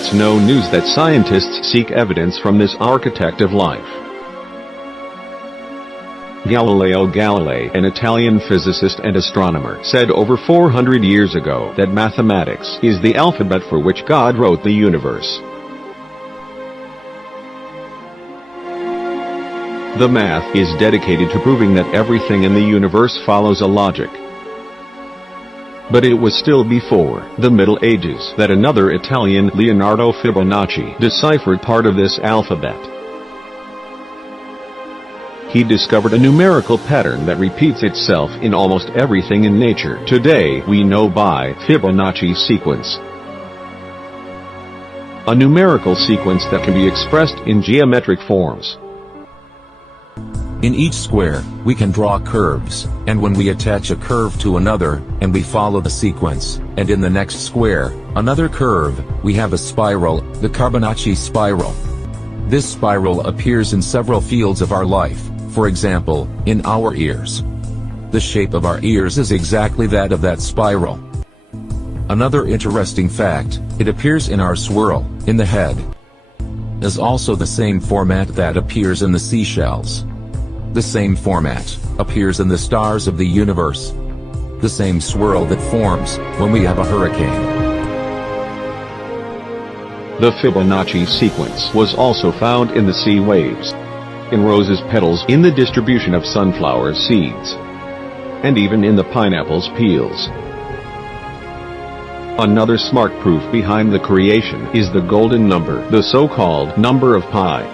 It's no news that scientists seek evidence from this architect of life. Galileo Galilei, an Italian physicist and astronomer, said over 400 years ago that mathematics is the alphabet for which God wrote the universe. The math is dedicated to proving that everything in the universe follows a logic. But it was still before the Middle Ages that another Italian, Leonardo Fibonacci, deciphered part of this alphabet. He discovered a numerical pattern that repeats itself in almost everything in nature today we know by Fibonacci sequence. A numerical sequence that can be expressed in geometric forms. In each square, we can draw curves, and when we attach a curve to another, and we follow the sequence, and in the next square, another curve, we have a spiral, the Fibonacci spiral. This spiral appears in several fields of our life, for example, in our ears. The shape of our ears is exactly that of that spiral. Another interesting fact, it appears in our swirl, in the head. Is also the same format that appears in the seashells. The same format appears in the stars of the universe. The same swirl that forms when we have a hurricane. The Fibonacci sequence was also found in the sea waves, in roses' petals, in the distribution of sunflower seeds, and even in the pineapple's peels. Another smart proof behind the creation is the golden number, the so-called number of pi.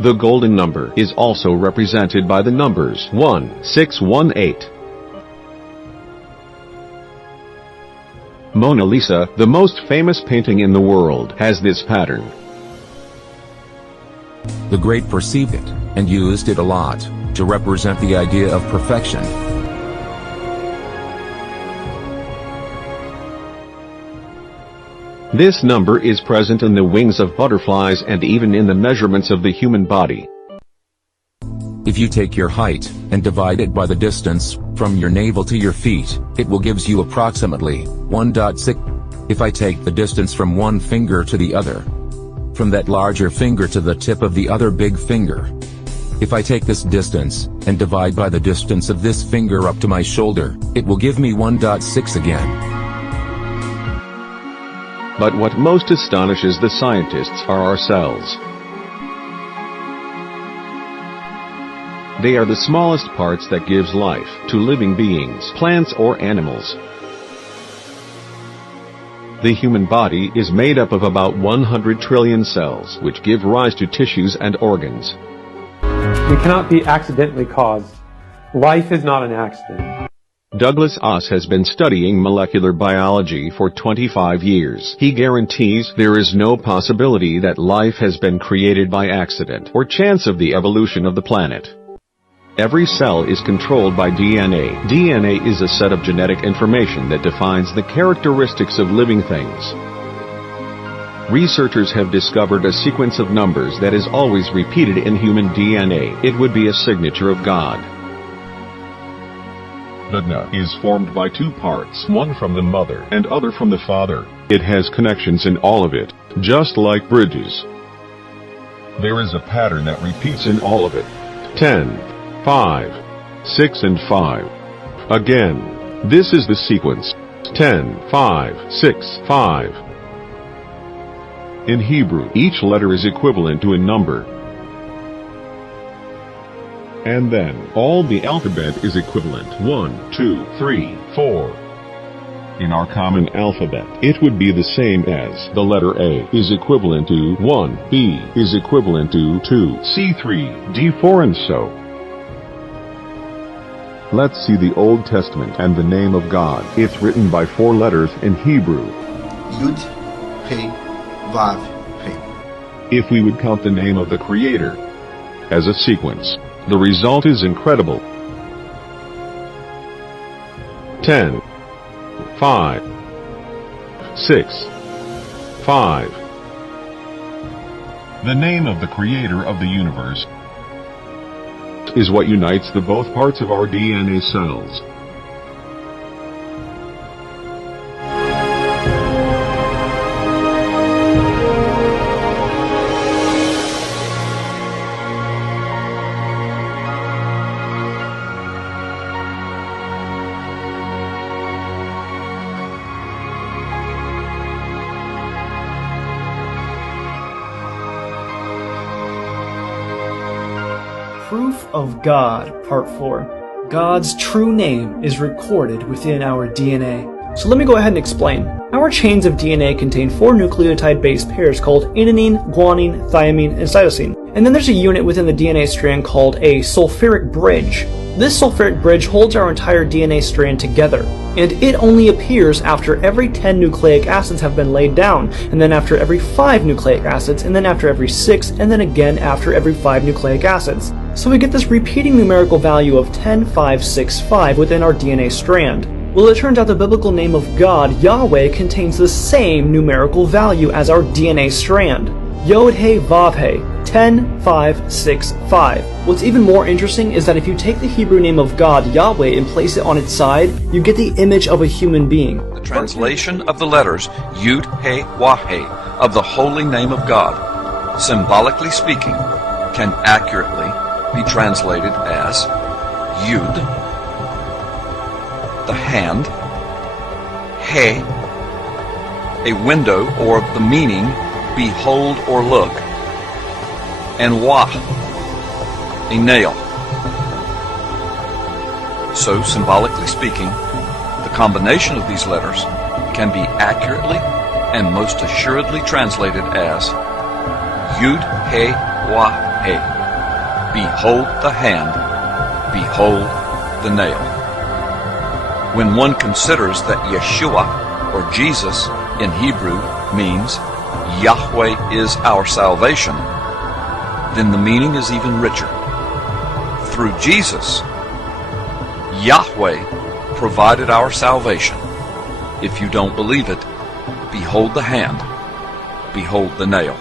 The golden number is also represented by the numbers 1618. Mona Lisa, the most famous painting in the world, has this pattern. The great perceived it, and used it a lot, to represent the idea of perfection. This number is present in the wings of butterflies and even in the measurements of the human body. If you take your height, and divide it by the distance, from your navel to your feet, it will gives you approximately 1.6. If I take the distance from one finger to the other, from that larger finger to the tip of the other big finger, if I take this distance, and divide by the distance of this finger up to my shoulder, it will give me 1.6 again. But what most astonishes the scientists are our cells. They are the smallest parts that gives life to living beings, plants or animals. The human body is made up of about 100 trillion cells, which give rise to tissues and organs. We cannot be accidentally caused. Life is not an accident. Douglas Oss has been studying molecular biology for 25 years. He guarantees there is no possibility that life has been created by accident or chance of the evolution of the planet. Every cell is controlled by DNA. DNA is a set of genetic information that defines the characteristics of living things. Researchers have discovered a sequence of numbers that is always repeated in human DNA. It would be a signature of God. The nut is formed by two parts, one from the mother and other from the father. It has connections in all of it, just like bridges. There is a pattern that repeats in all of it. 10, 5, 6 and 5. Again, this is the sequence. 10, 5, 6, 5. In Hebrew, each letter is equivalent to a number. And then, all the alphabet is equivalent. 1, 2, 3, 4. In our common alphabet, it would be the same as the letter A is equivalent to 1, B is equivalent to 2, C 3, D 4 and so. Let's see the Old Testament and the name of God. It's written by 4 letters in Hebrew. Yud, He, Vav, He. If we would count the name of the Creator as a sequence, the result is incredible. 10, 5, 6, 5. The name of the Creator of the universe is what unites the both parts of our DNA cells. Proof of God, Part 4. God's true name is recorded within our DNA. So let me go ahead and explain. Our chains of DNA contain 4 nucleotide base pairs called adenine, guanine, thymine, and cytosine. And then there's a unit within the DNA strand called a sulfuric bridge. This sulfuric bridge holds our entire DNA strand together, and it only appears after every 10 nucleic acids have been laid down, and then after every 5 nucleic acids, and then after every 6, and then again after every 5 nucleic acids. So we get this repeating numerical value of 10, 5, 6, 5 within our DNA strand. Well, it turns out the biblical name of God, Yahweh, contains the same numerical value as our DNA strand. YAHweh, 10, 5, 6, 5. What's even more interesting is that if you take the Hebrew name of God, Yahweh, and place it on its side, you get the image of a human being. The translation of the letters Yud, He, Wah-He of the holy name of God, symbolically speaking, can accurately be translated as Yud, the hand, He, a window or the meaning, behold or look, and Wah, a nail. So, symbolically speaking, the combination of these letters can be accurately and most assuredly translated as Yud, He, Wah, He. Behold the hand, behold the nail. When one considers that Yeshua, or Jesus, in Hebrew means Yahweh is our salvation, then the meaning is even richer. Through Jesus, Yahweh provided our salvation. If you don't believe it, behold the hand, behold the nail.